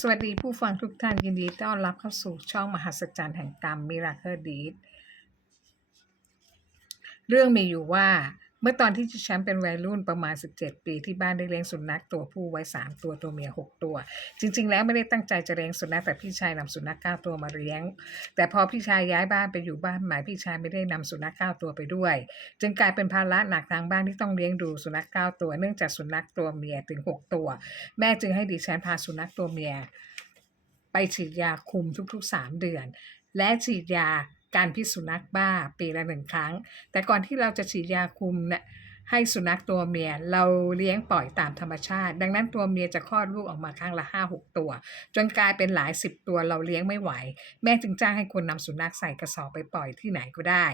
สวัสดีผู้ฟังทุกท่านยินดีต้อนรับเข้าสู่ช่องมหัศจรรย์แห่งกรรม Miracle Deed เรื่องมีอยู่ว่าเมื่อตอนที่ดิฉันเป็นวัยรุ่นประมาณ17ปีที่บ้านได้เลี้ยงสุนัขตัวผู้ไว้3ตัวตัวเมีย6ตัวจริงๆแล้วไม่ได้ตั้งใจจะเลี้ยงสุนัขแต่พี่ชายนำสุนัข9ตัวมาเลี้ยงแต่พอพี่ชายย้ายบ้านไปอยู่บ้านใหม่พี่ชายไม่ได้นำสุนัข9ตัวไปด้วยจึงกลายเป็นภาระหนักทางบ้านที่ต้องเลี้ยงดูสุนัข9ตัวเนื่องจากสุนัขตัวเมียถึง6ตัวแม่จึงให้ดิฉันพาสุนัขตัวเมียไปฉีดยาคุมทุกๆ3เดือนและฉีดยาการพิษสุนัขบ้าปีละ1ครั้งแต่ก่อนที่เราจะฉีดยาคุมเนี่ยให้สุนัขตัวเมียเราเลี้ยงปล่อยตามธรรมชาติดังนั้นตัวเมียจะคลอดลูกออกมาครั้งละ5-6ตัวจนกลายเป็นหลาย10ตัวเราเลี้ยงไม่ไหวแม่จึงจ้างให้คนนำสุนัขใส่กระสอบไปปล่อยที่ไหนก็ได้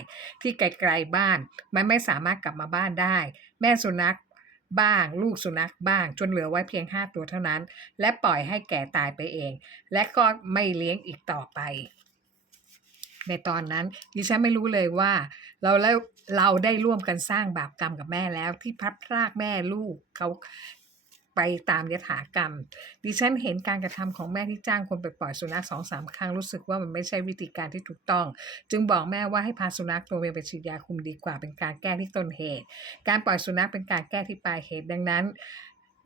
ที่ไกลๆบ้านมันไม่สามารถกลับมาบ้านได้แม่สุนัขบ้างลูกสุนัขบ้างจนเหลือไว้เพียง5ตัวเท่านั้นและปล่อยให้แก่ตายไปเองและก็ไม่เลี้ยงอีกต่อไปในตอนนั้นดิฉันไม่รู้เลยว่าเราได้ร่วมกันสร้างบาปกรรมกับแม่แล้วที่พลัดพรากแม่ลูกเขาไปตามยถากรรมดิฉันเห็นการกระทำของแม่ที่จ้างคนไปปล่อยสุนัข2-3ครั้งรู้สึกว่ามันไม่ใช่วิธีการที่ถูกต้องจึงบอกแม่ว่าให้พาสุนัขตัวเมียไปฉีดยาคุมดีกว่าเป็นการแก้ที่ต้นเหตุการปล่อยสุนัขเป็นการแก้ที่ปลายเหตุดังนั้น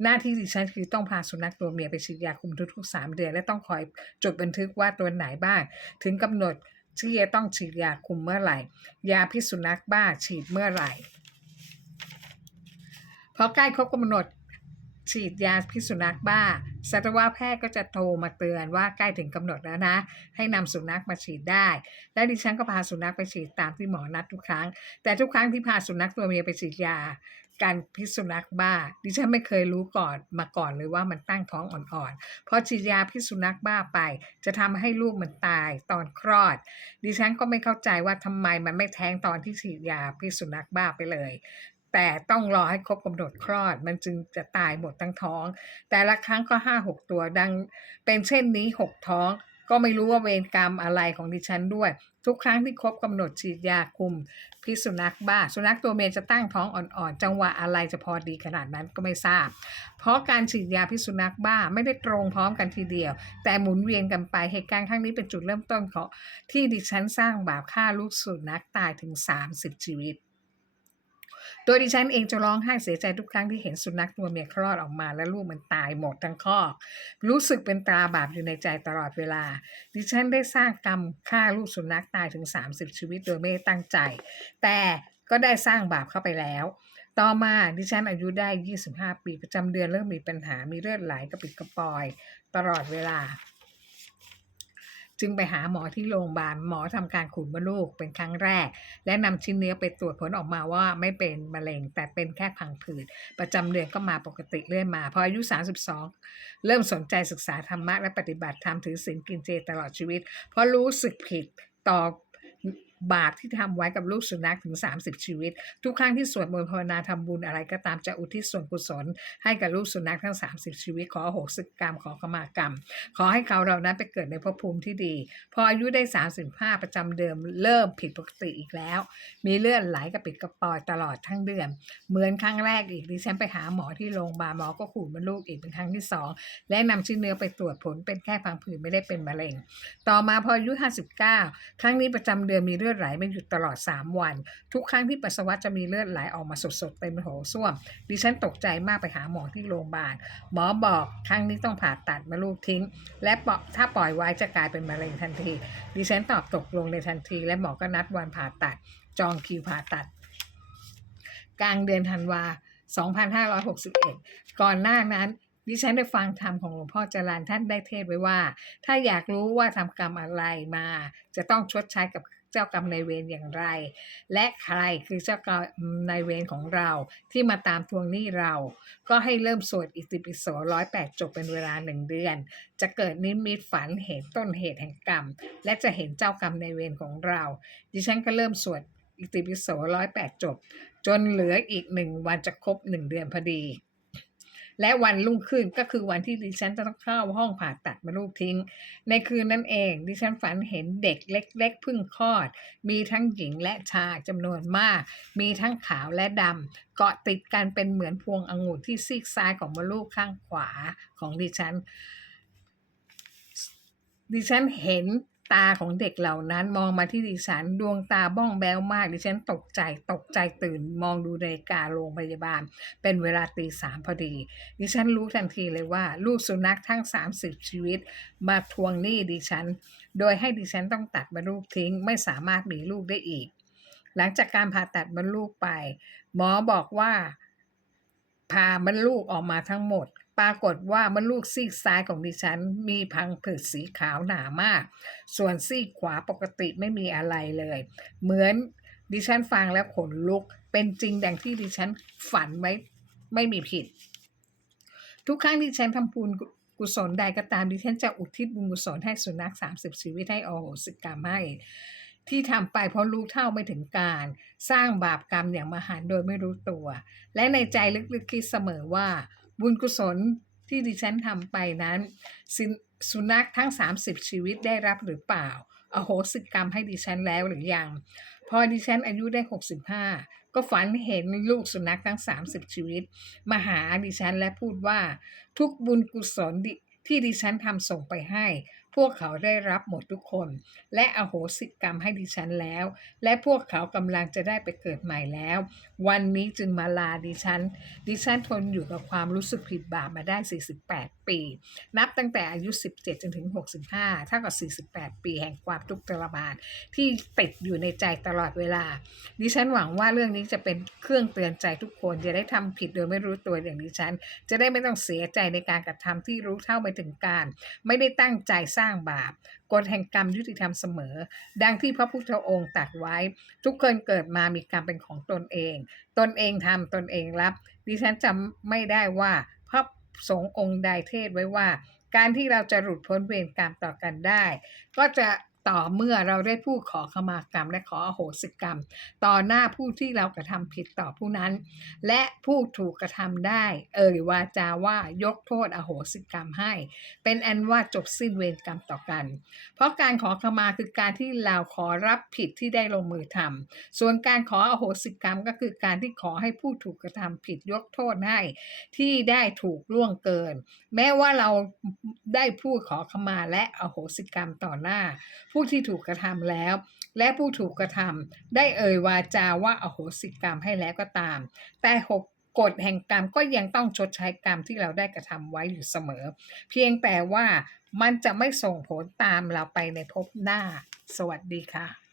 หน้าที่ดิฉันคือต้องพาสุนัขตัวเมียไปฉีดยาคุมทุกๆ3เดือนและต้องคอยจดบันทึกว่าตัวไหนบ้างถึงกำหนดที่จะต้องฉีดยาคุมเมื่อไหร่ยาพิษสุนัขบ้าฉีดเมื่อไหร่พอใกล้ครบกำหนดฉีดยาพิษสุนัขบ้าสัตวแพทย์ก็จะโทรมาเตือนว่าใกล้ถึงกำหนดแล้วนะให้นำสุนัขมาฉีดได้และดิฉันก็พาสุนัขไปฉีดตามที่หมอนัดทุกครั้งแต่ทุกครั้งที่พาสุนัขตัวเมียไปฉีดยาการพิษสุนัขบ้าดิฉันไม่เคยรู้ก่อนเลยว่ามันตั้งท้องอ่อนๆพอฉีดยาพิษสุนัขบ้าไปจะทำให้ลูกมันตายตอนคลอดดิฉันก็ไม่เข้าใจว่าทำไมมันไม่แท้งตอนที่ฉีดยาพิษสุนัขบ้าไปเลยแต่ต้องรอให้ครบกำหนดคลอดมันจึงจะตายหมดทั้งท้องแต่ละครั้งก็5-6ตัวดังเป็นเช่นนี้6ท้องก็ไม่รู้ว่าเวรกรรมอะไรของดิฉันด้วยทุกครั้งที่ครบกำหนดฉีดยาคุมพิษสุนัขบ้าสุนัขตัวเมียจะตั้งท้องอ่อนๆจังหวะอะไรจะพอดีขนาดนั้นก็ไม่ทราบเพราะการฉีดยาพิษสุนัขบ้าไม่ได้ตรงพร้อมกันทีเดียวแต่หมุนเวียนกันไปเหตุการณ์ครั้งนี้เป็นจุดเริ่มต้นของที่ดิฉันสร้างบาปฆ่าลูกสุนัขตายถึง30ชีวิตโดยดิฉันเองจะร้องไห้เสียใจทุกครั้งที่เห็นสุนัขตัวเมียคลอดออกมาและลูกมันตายหมดทั้งคอกรู้สึกเป็นตราบาปอยู่ในใจตลอดเวลาดิฉันได้สร้างกรรมฆ่าลูกสุนัขตายถึง30ชีวิตโดยไม่ได้ตั้งใจแต่ก็ได้สร้างบาปเข้าไปแล้วต่อมาดิฉันอายุได้25ปีประจำเดือนเริ่มมีปัญหามีเลือดไหลกระปิดกระปอยตลอดเวลาจึงไปหาหมอที่โรงพยาบาลหมอทำการขูดมดลูกเป็นครั้งแรกและนำชิ้นเนื้อไปตรวจผลออกมาว่าไม่เป็นมะเร็งแต่เป็นแค่พังผืดประจำเดือนก็มาปกติเรื่อยมาพออายุ32เริ่มสนใจศึกษาธรรมะและปฏิบัติธรรมถือศีลกินเจตลอดชีวิตเพราะรู้สึกผิดต่อบาปที่ทำไว้กับลูกสุนัขถึง30ชีวิตทุกครั้งที่สวดมนต์ภาวนาทำบุญอะไรก็ตามจะอุทิศส่วนกุศลให้กับลูกสุนัขทั้ง30ชีวิตขออโหสิกรรมขอขมากรรมขอให้เขาเหล่านั้นไปเกิดในภพภูมิที่ดีพออายุได้35ประจำเดิมเริ่มผิดปกติอีกแล้วมีเลือดไหลกระปิดกระปอยตลอดทั้งเดือนเหมือนครั้งแรกอีกดิฉันไปหาหมอที่โรงพยาบาลหมอก็ขูดมดลูกอีกเป็นครั้งที่2และนำชิ้นเนื้อไปตรวจผลเป็นแค่พังผืดไม่ได้เป็นมะเร็งต่อมาพออายุ59ครั้งนี้ประจำเดือนมีเลือดไหลไม่หยุดตลอด3วันทุกครั้งที่ปัสสาวะจะมีเลือดไหลออกมาสดๆเต็มโถส้วมดิฉันตกใจมากไปหาหมอที่โรงพยาบาลหมอบอกครั้งนี้ต้องผ่าตัดมดลูกทิ้งและถ้าปล่อยไว้จะกลายเป็นมะเร็งทันทีดิฉันตอบตกลงในทันทีและหมอก็นัดวันผ่าตัดจองคิวผ่าตัดกลางเดือนธันวา2561ก่อนหน้านั้นดิฉันได้ฟังธรรมของหลวงพ่อจรัญท่านได้เทศไว้ว่าถ้าอยากรู้ว่าทำกรรมอะไรมาจะต้องชดใช้กับเจ้ากรรมนายเวรอย่างไรและใครคือเจ้ากรรมนายเวรของเราที่มาตามทวงหนี้เราก็ให้เริ่มสวดอิติปิโส108จบเป็นเวลา1เดือนจะเกิดนิมิตฝันเห็นต้นเหตุแห่งกรรมและจะเห็นเจ้ากรรมนายเวรของเราดิฉันก็เริ่มสวดอิติปิโส108จบจนเหลืออีก1วันจะครบ1เดือนพอดีและวันรุ่งขึ้นก็คือวันที่ดิฉันจะต้องเข้าห้องผ่าตัดมดลูกทิ้งในคืนนั้นเองดิฉันฝันเห็นเด็กเล็กๆเพิ่งคลอดมีทั้งหญิงและชายจำนวนมากมีทั้งขาวและดำเกาะติดกันเป็นเหมือนพวงองุ่นที่ซีกซ้ายของมดลูกข้างขวาของดิฉัน ดิฉันเห็นตาของเด็กเหล่านั้นมองมาที่ดิฉันดวงตาบ้องแบ้วมากดิฉันตกใจตื่นมองดูนาฬิกาโรงพยาบาลเป็นเวลาตีสามพอดีดิฉันรู้ทันทีเลยว่าลูกสุนัขทั้ง30ชีวิตมาทวงหนี้ดิฉันโดยให้ดิฉันต้องตัดมดลูกทิ้งไม่สามารถมีลูกได้อีกหลังจากการผ่าตัดมดลูกไปหมอบอกว่าผ่ามดลูกออกมาทั้งหมดปรากฏว่ามดลูกซีกซ้ายของดิฉันมีพังผืดสีขาวหนามากส่วนซีกขวาปกติไม่มีอะไรเลยเหมือนดิฉันฟังแล้วขนลุกเป็นจริงดังที่ดิฉันฝันไว้ไม่มีผิดทุกครั้งที่ดิฉันทำบุญกุศลใดก็ตามดิฉันจะอุทิศบุญกุศลให้สุนัข30ชีวิตให้อโหสิกรรมให้ที่ทำไปเพราะรู้เท่าไม่ถึงการสร้างบาปกรรมอย่างมหันต์โดยไม่รู้ตัวและในใจลึกๆคิดเสมอว่าบุญกุศลที่ดิฉันทำไปนั้นสุนัขทั้ง30ชีวิตได้รับหรือเปล่าอโหสิกรรมให้ดิฉันแล้วหรือยังพอดิฉันอายุได้65ก็ฝันเห็นลูกสุนัขทั้ง30ชีวิตมาหาดิฉันและพูดว่าทุกบุญกุศลที่ดิฉันทำส่งไปให้พวกเขาได้รับหมดทุกคนและอโหสิกรรมให้ดิฉันแล้วและพวกเขากำลังจะได้ไปเกิดใหม่แล้ววันนี้จึงมาลาดิฉันทนอยู่กับความรู้สึกผิดบาปมาได้48ปีนับตั้งแต่อายุ17จนถึง65เท่ากับ48ปีแห่งความทุกข์ทรมานที่ติดอยู่ในใจตลอดเวลาดิฉันหวังว่าเรื่องนี้จะเป็นเครื่องเตือนใจทุกคนจะได้ทำผิดโดยไม่รู้ตัวอย่างดิฉันจะได้ไม่ต้องเสียใจในการกระทำที่รู้เท่าไม่ถึงการไม่ได้ตั้งใจสร้างบาปกฎแห่งกรรมยุติธรรมเสมอดังที่พระพุทธองค์ตรัสไว้ทุกคนเกิดมามีกรรมเป็นของตนเองตนเองทำตนเองรับดิฉันจำไม่ได้ว่าพระสงฆ์องค์ใดเทศไว้ว่าการที่เราจะหลุดพ้นเวรกรรมต่อกันได้ก็จะต่อเมื่อเราได้พูดขอขมากรรมและขออโหสิกรรมต่อหน้าผู้ที่เรากระทำผิดต่อผู้นั้นและผู้ถูกกระทำได้วาจาว่ายกโทษอโหสิกรรมให้เป็นอันว่าจบสิ้นเวรกรรมต่อกันเพราะการขอขมาคือการที่เราขอรับผิดที่ได้ลงมือทำส่วนการขออโหสิกรรมก็คือการที่ขอให้ผู้ถูกกระทำผิดยกโทษให้ที่ได้ถูกล่วงเกินแม้ว่าเราได้พูดขอขมาและอโหสิกรรมต่อหน้าผู้ที่ถูกกระทำแล้วและผู้ถูกกระทำได้วาจาว่าอโหสิกรรมให้แล้วก็ตามแต่กฎแห่งกรรมก็ยังต้องชดใช้กรรมที่เราได้กระทำไว้อยู่เสมอเพียงแต่ว่ามันจะไม่ส่งผลตามเราไปในภพหน้าสวัสดีค่ะ